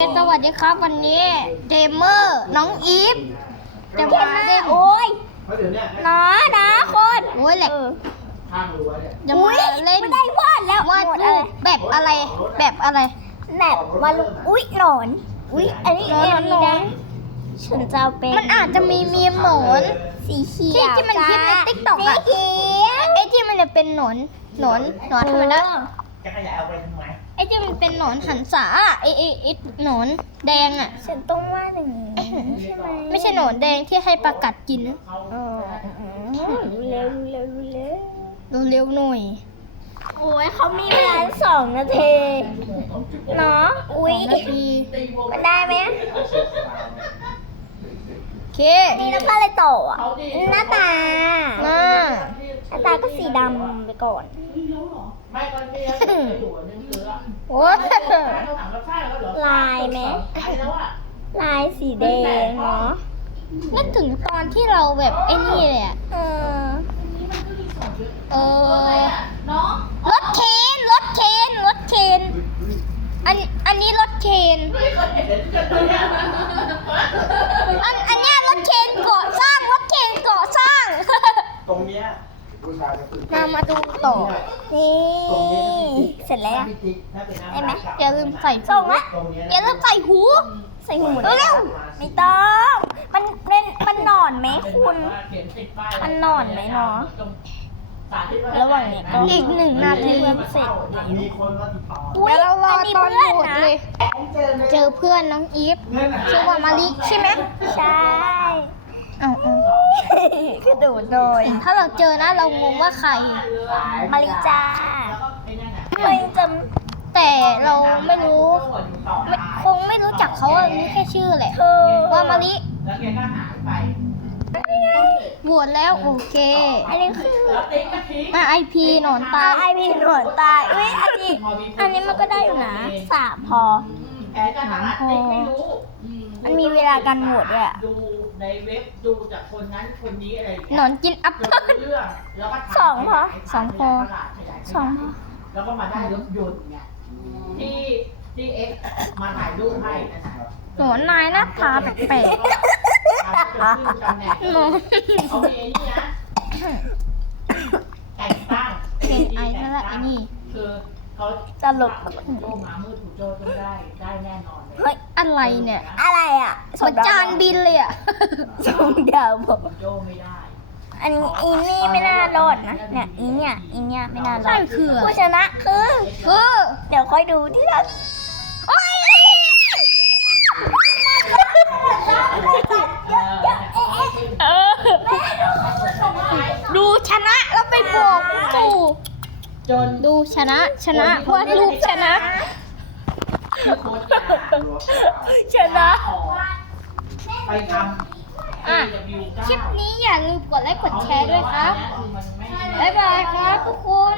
สวัสดีครับวันนี้เกมเมอร์น้องอีฟจะมาเล่นโอ้ยเพราะเดี๋ยวเนี้ยนะนะคนโอ้ยแหลกข้างรั้วเนี่ยจะมาเล่นไม่ได้วาดแล้ววาดหมดรูอะไรปแบบอะไร แบบอะไรแบบวาดรูปอุ้ยหนอนอุ้ยอันนี้หนอนเอ็มหนอนนี่นะฉันจะเอาเป็นมันอาจจะมีมีมหนอนสีเขียวที่ที่มันฮิตใน TikTok อะสีเขียวไอ้ที่มันจะเป็นหนอนหนอนหนอนธรรมดาจะขยายเอาไปทำไม ไอ้ที่มันเป็นหนอนหันษาอะไอ้ไอ้ไอ้หนอนแดงอะ ฉันต้องวาดอย่างนี้ใช่ไหมไม่ใช่หนอนแดงที่ให้ประกัดกินเออเร็วเร็วเร็วเร็วๆหน่อย โอ้ยเขามีเวลาสองนาทีเนาะอุ้ยสองนาทีมันได้ไหมโอเคนี่แล้วก็อะไรต่ออะหน้าตาหน้าหน้าตา ก็สีดำไปก่อน ไม่ก็เรียนอยู่นึงคือโอ้ยต้องถามรับใช่แล้วเหรอลายไหมแล้วอะลายสีแดงเนาะนึกถึงตอนที่เราแบบไอ้นี่เลยอะเออ เออรถเคนรถเคนรถเคนอันอันนี้รถเคนอันอันเนี้ยรถเคนก่อสร้างรถเคนก่อสร้าง ตรงเนี้ยผู้ชายจะตื่นมามาดูต่อ นี่เสร็จแล้วได้ไหมอย่าลืมใส่ส่งละตรงเนี้ยอย่าลืมใส่หู ใส่หูเร็วไม่ต้องมันเป็นมันหนอนไหมคุณ มันนอนไหมเนาะระหว่างนี้ก็อีกหนึ่งนาทีเพื่อนเสร็จมีคนมาติดต่ออุ๊ยแล้วเรารอมันมีตอนเพื่อนโหวตนะเลย เจอเพื่อนน้องอีฟเงินชื่อว่ามาริใช่ไหมใช่ เอ้าเอา กระโดดโดย ถ้าเราเจอนะเรางงว่าใคร มาริจ้าเคยจแต่เราไม่รู้ไม่คงไม่รู้จักเขาอะรู้แค่ชื่อแหละำเธอว่ามาริแล้วแกก็หายไปโหวตแล้วโอเคอันนี้คือแล้วติ๊กก็ทิ้งอะไอพีหนอนตาตายไอพีหนวดตายอุ้ยอันนี้ อันนี้มันก็ได้อยู่นะสามพอแผน การตลาดติ๊กไม่รู้มันมีเวลาการโหวตด้วยอะ ดูในเว็บดูจากคนนั้นคนนี้อะไรอย่างหเงี้ยนอนกินแอปเราเปิ้ลรู้เรื่องแล้วก็ถามสองพอสองพอสองพอแล้วก็มาได้รถยนต์ไงที่ที่เอ็กซ์มาถ่ายรูปให้นะครับหนอนนายหน้าตาแปลกเอาไปขึ้นตำแหน่งๆหนอนเขามีไอ้นี่นะแต่งตั้งเก่งไอนั่นแหละไอ้นี่ คือ เขาตลกโจมามืดถูกโจต้องได้ได้แน่นอนเลยเฮ้ยอะไรเนี่ยอะไรอะเหมือนจานบินเลยอะสองดาวบอกถูกโจไม่ได้ อันนี้อีนี่ไม่น่ารอดนะเนี่ยอีเนี่ยอีเนี่ยไม่น่ารอใช่ดคืออะไรผู้ชนะคือคือเดี๋ยวค่อยดูที่เราโอ๊ยเออเออดูชนะแล้วไปบอกกู จนดูชนะชนะว่าลูกชนะ ที่โค้ชเนี่ยชนะ ไปทำ อะคลิปนี้อย่าลืมกดไลค์กดแชร์ด้วยครับ บ๊ายบายครับทุกคน